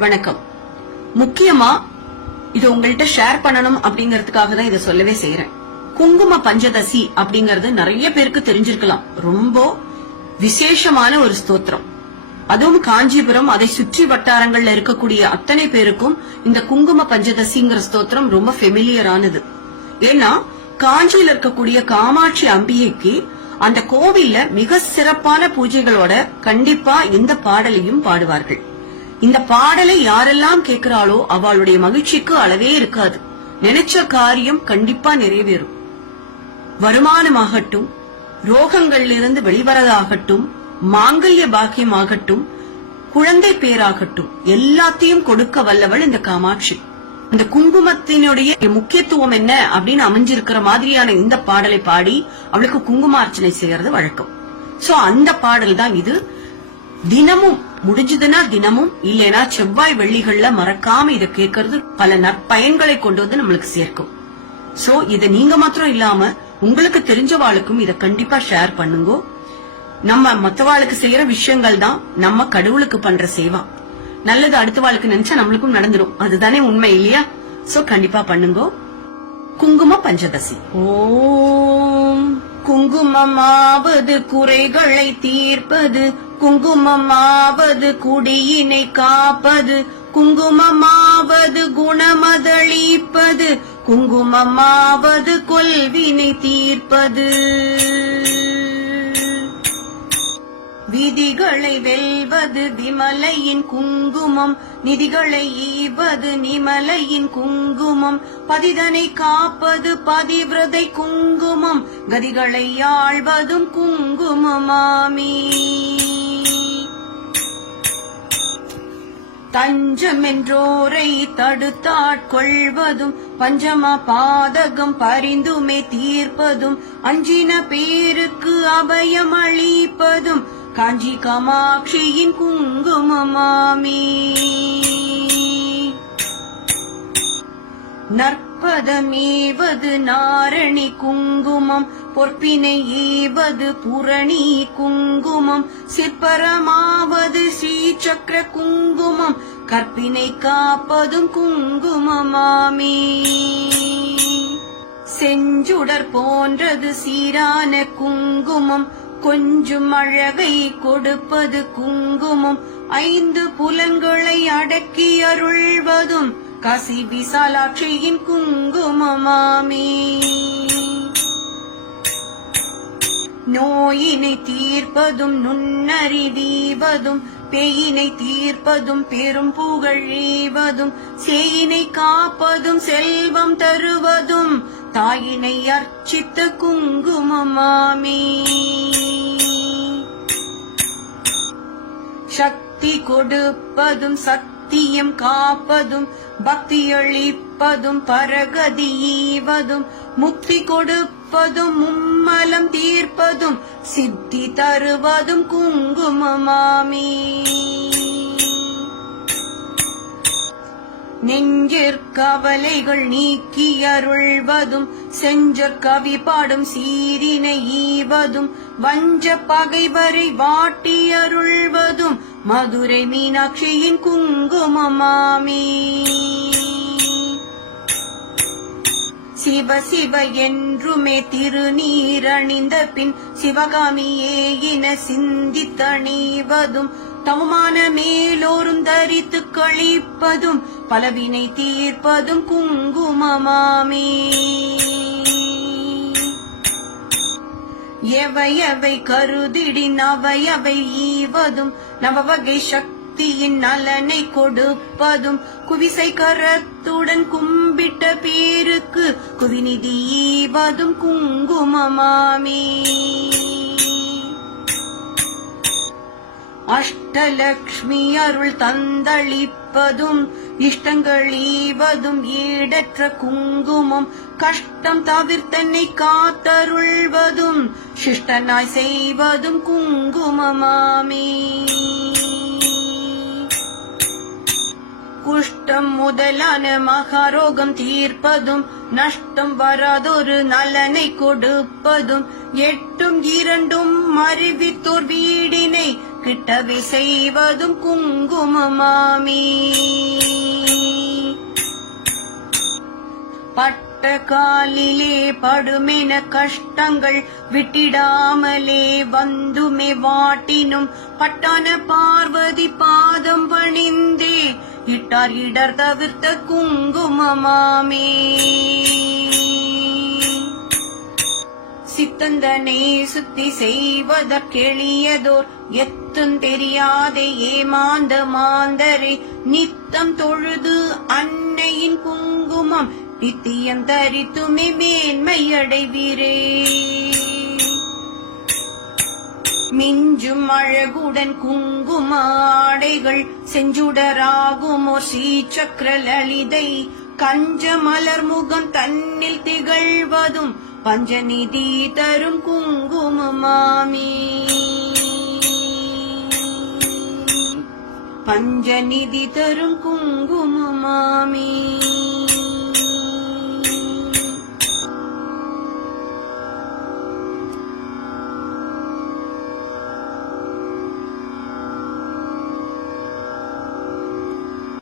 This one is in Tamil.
வணக்கம். முக்கியமா இது உங்கள்கிட்ட ஷேர் பண்ணணும் அப்படிங்கறதுக்காக தான் இதை சொல்லவே செய்யறேன். குங்கும பஞ்சதசி அப்படிங்கறது நிறைய பேருக்கு தெரிஞ்சிருக்கலாம். ரொம்ப விசேஷமான ஒரு ஸ்தோத்திரம். அதுவும் காஞ்சிபுரம் அதை சுற்றி வட்டாரங்கள்ல இருக்கக்கூடிய அத்தனை பேருக்கும் இந்த குங்கும பஞ்சதசிங்கிற ஸ்தோத்திரம் ரொம்ப ஃபெமிலியரானது. ஏன்னா காஞ்சியில இருக்கக்கூடிய காமாட்சி அம்பிகைக்கு அந்த கோவில்ல மிக சிறப்பான பூஜைகளோட கண்டிப்பா இந்த பாடலையும் பாடுவார்கள். இந்த பாடலை யாரெல்லாம் கேட்கிறாளோ அவளுடைய மகிழ்ச்சிக்கு அளவே இருக்காது. நினைச்ச காரியம் கண்டிப்பா நிறைவேறும். வருமானமாகட்டும், ரோகங்களிலிருந்து வெளிவரதாகட்டும், மாங்கல்ய பாக்கியமாகட்டும், குழந்தை பேராகட்டும், எல்லாத்தையும் கொடுக்க வல்லவள் இந்த காமாட்சி. இந்த குங்குமத்தினுடைய முக்கியத்துவம் என்ன அப்படின்னு அமைஞ்சிருக்கிற மாதிரியான இந்த பாடலை பாடி அவளுக்கு குங்குமார்ச்சனை செய்யறது வழக்கம். சோ அந்த பாடல் தான் இது. தினமும் முடிஞ்சதுன்னா தினமும், இல்லைன்னா செவ்வாய் வெள்ளிகள்ல மறக்காம இதை கேட்கறது பல நற்பயன்களை கொண்டு வந்து நம்மளுக்கு சேர்க்கும். சோ இத நீங்க மாத்திரம் இல்லாம உங்களுக்கு தெரிஞ்சவாளுக்கும் இத கண்டிப்பா ஷேர் பண்ணுங்க. நம்ம மத்தவாளுக்கு செய்யற விஷயங்கள் தான் நம்ம கடவுளுக்கு பண்ற சேவா. நல்லது அடுத்த வாழ்க்கை நினைச்சா நம்மளுக்கும் நடந்துடும். அதுதானே உண்மை இல்லையா? சோ கண்டிப்பா பண்ணுங்க. குங்கும பஞ்சதசி. ஓம் குங்குமமாவது குறைகளை தீர்ப்பது, குங்குமமாவது குடியினை காப்பது, குங்குமமாவது குணமதளிப்பது, குங்குமமாவது கொல்வினை தீர்ப்பது. விதிகளை வெல்வது விமலையின் குங்குமம், நிதிகளை ஈவது நிமலையின் குங்குமம், பதிதனை காப்பது பதிவிரதை குங்குமம், கதிகளை ஆழ்வதும் குங்குமமாமி. தஞ்சமென்றோரை தடுத்தாட்கொள்வதும், பஞ்சமா பாதகம் பரிந்துமே தீர்ப்பதும், அஞ்சின பேருக்கு அபயம் அளிப்பதும், காஞ்சி காமாட்சியின் குங்குமமாமி. நற்பதமேவது நாரணி குங்குமம், பொற்பினை ஈவது புரணி குங்குமம், சிற்பரமாவது ஸ்ரீசக்கர குங்குமம், கற்பினை காப்பதும் குங்குமமாமி. செஞ்சுடர் போன்றது சீரான குங்குமம், கொஞ்சம் அழகை கொடுப்பது குங்குமம், ஐந்து புலன்களை அடக்கி அருள்வதும், காசி விசாலாட்சியின் குங்குமமாமி. நோயினை தீர்ப்பதும் நுண்ணறிவீவதும், பேயினை தீர்ப்பதும் பெரும் புகழீவதும், சேயினை காப்பதும் செல்வம் தருவதும், தாயினை அர்ச்சித்த குங்குமமாமி. சக்தி கொடுப்பதும் சத்தியம் காப்பதும், பக்தி அளிப்பதும் பரகதி ஈவதும், முக்தி கொடுப்பதும் மும்மலம் தீர்ப்பதும், சித்தி தருவதும் குங்குமமாமி. நெஞ்சிற்கவலைகள் நீக்கி அருள்வதும், செஞ்சற் கவி பாடும் சீரினை ஈவதும், வஞ்ச பகைவரை வாட்டி அருள்வதும், மதுரை மீனாட்சியின் குங்குமமாமி. சிவ சிவ என்றுமே திருநீரணிந்த பின், சிவகாமியே என சிந்தித்தணிவதும், தவமான மேலோரும் தரித்து கழிப்பதும், பலவினை தீர்ப்பதும் குங்குமமாமி. எவையவை கருதிடின் அவையவை ஈவதும், நவவகை சக்தியின் நலனை கொடுப்பதும், குவிசை கரத்துடன் கும்பிட்ட பேருக்கு குவிநிதி ஈவதும் குங்குமமாமி. அஷ்டலக்ஷ்மி அருள் தந்தளிப்பதும், இஷ்டங்கள் ஈவதும் ஈடற்ற குங்குமம், கஷ்டம் தவிர்த்தனை காத்தருள்வதும், சிஷ்டனாய் செய்வதும் குங்குமமாமி. குஷ்டம் முதலான மகாரோகம் தீர்ப்பதும், நஷ்டம் வராதொரு நலனை கொடுப்பதும், எட்டும் இரண்டும் அறிவித்தோர் வீடினை கிட்டவே செய்வதும் குங்குமமாமே. பட்ட காலிலே படுமென கஷ்டங்கள் விட்டிடாமலே வந்துமே வாட்டினும் பட்டான பார்வதி பாதம் பணிந்தே இட்டார் இடர் தவிர்த்த குங்குமமாமே. சித்தந்தனை சுத்தி செய்வதற்கெளியதோர் எத்தும் தெரியாதே ஏமாந்த மாந்தரை நித்தம் தொழுது அன்னையின் குங்குமம் நித்தியம் தரித்துமே மேன்மையடைவீரே. மிஞ்சும் அழகுடன் குங்கும ஆடைகள் செஞ்சுடராகுமோர் ஸ்ரீசக்கர லலிதை கஞ்ச மலர் முகம் தன்னில் திகழ்வதும் பஞ்சநிதி தரும் குங்குமமாமே. பஞ்சநிதி தரும் குங்குமமாமே.